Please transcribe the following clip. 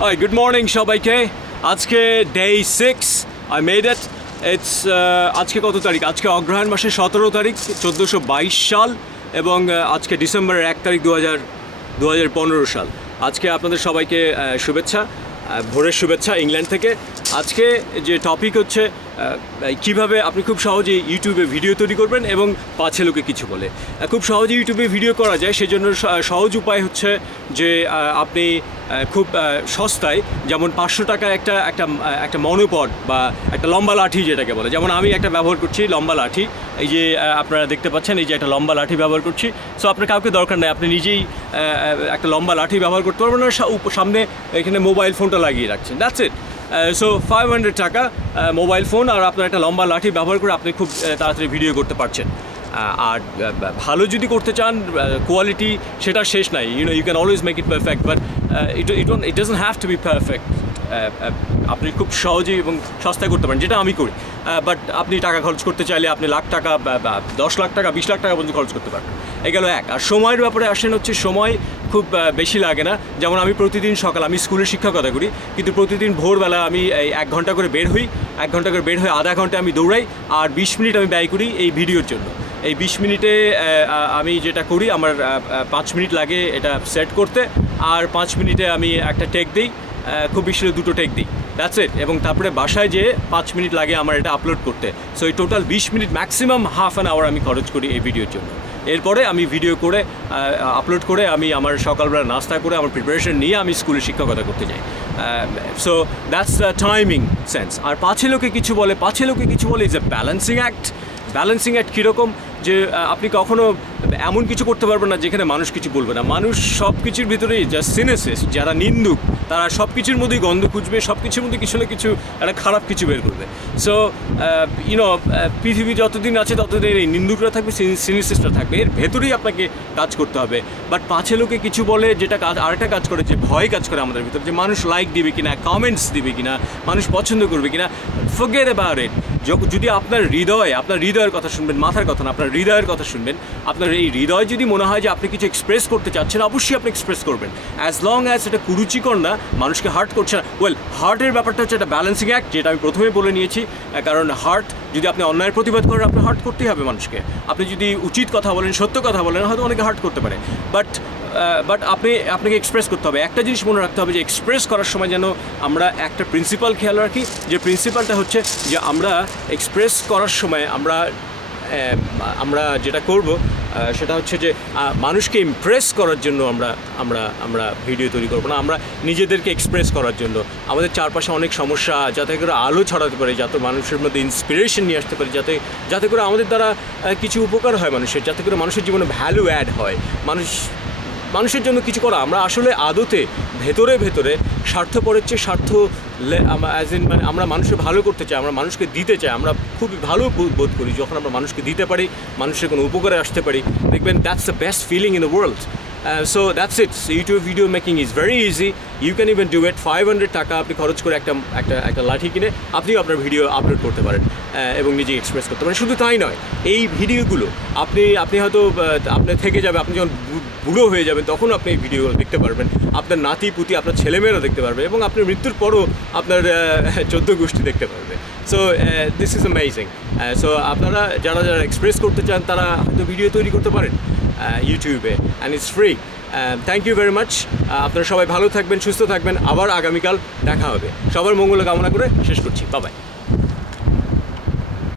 Alright, good morning সবাইকে। আজকে day 6 I made it. It's আজকে কত তারিখ? আজকে অগ্রহায়ণ মাসের 17 তারিখ 1422 সাল এবং আজকে ডিসেম্বরের 1 তারিখ 2015 সাল। আজকে আপনাদের সবাইকে শুভেচ্ছা, ভোরের শুভেচ্ছা ইংল্যান্ড থেকে। আজকে যে টপিক হচ্ছে কিভাবে আপনি খুব সহজেই ইউটিউবে ভিডিও তৈরি করবেন এবং পাছে লোকে কিছু বলে। খুব সহজে ইউটিউবে ভিডিও করা যায়, সেজন্য সহজ উপায় হচ্ছে যে আপনি খুব সস্তায়, যেমন 500 টাকায় একটা মনোপড বা একটা লম্বা লাঠি যেটাকে বলে, যেমন আমি একটা ব্যবহার করছি লম্বা লাঠি, এই যে আপনারা দেখতে পাচ্ছেন এই যে একটা লম্বা লাঠি ব্যবহার করছি। সো আপনার কাউকে দরকার নেই, আপনি নিজেই একটা লম্বা লাঠি ব্যবহার করতে পারবেন, সামনে এখানে মোবাইল ফোনটা লাগিয়ে রাখছেন, দ্যাটস ইট। সো 500 টাকা মোবাইল ফোন আর আপনার একটা লম্বা লাঠি ব্যবহার করে আপনি খুব তাড়াতাড়ি ভিডিও করতে পারছেন। আর ভালো যদি করতে চান, কোয়ালিটি সেটা শেষ নাই, you can always make it perfect, but it doesn't have to be perfect. আপনি খুব সহজেই এবং সস্তায় করতে পারেন, যেটা আমি করি। বাট আপনি টাকা খরচ করতে চাইলে আপনি লাখ টাকা, 10 লাখ টাকা, 20 লাখ টাকা পর্যন্ত খরচ করতে পারবেন। এই গেল এক। আর সময়ের ব্যাপারে আসেন হচ্ছে, সময় খুব বেশি লাগে না। যেমন আমি প্রতিদিন সকাল, আমি স্কুলের শিক্ষকতা করি, কিন্তু প্রতিদিন ভোরবেলা আমি এই 1 ঘন্টা করে বের হই, 1 ঘন্টা করে বের হয়ে আধা ঘন্টা আমি দৌড়াই, আর 20 মিনিট আমি ব্যয় করি এই ভিডিওর জন্য। এই 20 মিনিটে আমি যেটা করি, আমার 5 মিনিট লাগে এটা সেট করতে, আর 5 মিনিটে আমি একটা টেক দিই, খুব বেশি 2টো টেক দিই, দ্যাটস ইট। এবং তারপরে বাসায় যেয়ে 5 মিনিট লাগে আমার এটা আপলোড করতে। সো এই total 20 minute, maximum half an hour আমি খরচ করি এই ভিডিওর জন্য। এরপরে আমি ভিডিও করে আপলোড করে আমি আমার সকালবেলা নাস্তা করে আমার প্রিপারেশন নিয়ে আমি স্কুলে শিক্ষকতা করতে যাই। So that's the timing sense. আর পাছে লোকে কিছু বলে, পাছে লোকে কিছু বলে is a balancing act. Balancing act কীরকম, যে আপনি কখনো এমন কিছু করতে পারবেন না যেখানে মানুষ কিছু বলবে না। মানুষ সব কিছুর ভিতরেই জাস্ট সিনেসিস, যারা নিন্দুক, তারা সব কিছুর মধ্যেই গন্ধ খুঁজবে, সব কিছুর মধ্যে কিছু না কিছু একটা খারাপ কিছু বের করবে। সো পৃথিবী যতদিন আছে ততদিন এই নিন্দুকরা থাকবে, সিনেসিসরা থাকবে, এর ভেতরেই আপনাকে কাজ করতে হবে। বাট পাছে লোকে কিছু বলে, যেটা কাজ আরেকটা কাজ করে, যে ভয় কাজ করে আমাদের ভিতরে, যে মানুষ লাইক দিবে কিনা, কমেন্টস দিবে কিনা, মানুষ পছন্দ করবে কিনা। Forget about it. যদি আপনার হৃদয়ের কথা শুনবেন, মাথার কথা না, আপনার হৃদয়ের কথা শুনবেন। আপনার এই হৃদয় যদি মনে হয় যে আপনি কিছু এক্সপ্রেস করতে চাচ্ছেন, অবশ্যই আপনি এক্সপ্রেস করবেন, অ্যাজ লং অ্যাজ এটা কুরুচিকর না, মানুষকে হার্ট করছে না। ওয়েল, হার্টের ব্যাপারটা হচ্ছে একটা ব্যালেন্সিং অ্যাক্ট, যেটা আমি প্রথমে বলে নিয়েছি। কারণ হার্ট, যদি আপনি অন্যায়ের প্রতিবাদ করেন, আপনি হার্ট করতেই হবে মানুষকে। আপনি যদি উচিত কথা বলেন, সত্য কথা বলেন, হয়তো অনেকে হার্ট করতে পারে, বাট আপনাকে এক্সপ্রেস করতে হবে। একটা জিনিস মনে রাখতে হবে, যে এক্সপ্রেস করার সময় যেন আমরা একটা প্রিন্সিপাল খেয়াল রাখি, যে প্রিন্সিপালটা হচ্ছে যে আমরা এক্সপ্রেস করার সময় আমরা যেটা করব সেটা হচ্ছে যে মানুষকে ইমপ্রেস করার জন্য আমরা ভিডিও তৈরি করবো না, আমরা নিজেদেরকে এক্সপ্রেস করার জন্য। আমাদের চারপাশে অনেক সমস্যা, যাতে করে আলো ছড়াতে পারে, যাতে মানুষের মধ্যে ইন্সপিরেশন নিয়ে আসতে পারে, যাতে করে আমাদের দ্বারা কিছু উপকার হয় মানুষের, যাতে করে মানুষের জীবনে ভ্যালু অ্যাড হয়, মানুষের জন্য কিছু করা। আমরা আসলে আদতে ভেতরে স্বার্থপরের চেয়ে মানে আমরা মানুষকে ভালো করতে চাই, আমরা মানুষকে দিতে চাই, আমরা খুব ভালো বোধ করি যখন আমরা মানুষকে দিতে পারি, মানুষের কোনো উপকারে আসতে পারি। দেখবেন that's the best feeling in the world. So that's it. YouTube video making is very easy, you can even do it. 500 টাকা আপনি খরচ করে একটা লাঠি কিনে আপনিও আপনার ভিডিও আপলোড করতে পারেন এবং নিজে এক্সপ্রেস করতে পারেন। শুধু তাই নয়, এই ভিডিওগুলো আপনি হয়তো আপনার থেকে যাবে, আপনি যখন বুড়ো হয়ে যাবেন তখন আপনি এই ভিডিও দেখতে পারবেন, আপনার নাতি পুতি, আপনার ছেলেমেয়েরা দেখতে পারবে, এবং আপনার মৃত্যুর পরও আপনার 14 গোষ্ঠী দেখতে পারবে। So this is amazing. So আপনারা যারা এক্সপ্রেস করতে চান, তারা হয়তো ভিডিও তৈরি করতে পারেন ইউটিউবে, and it's free. Thank you very much. আপনারা সবাই ভালো থাকবেন, সুস্থ থাকবেন। আবার আগামীকাল দেখা হবে। সবার মঙ্গল কামনা করে শেষ করছি। Bye bye.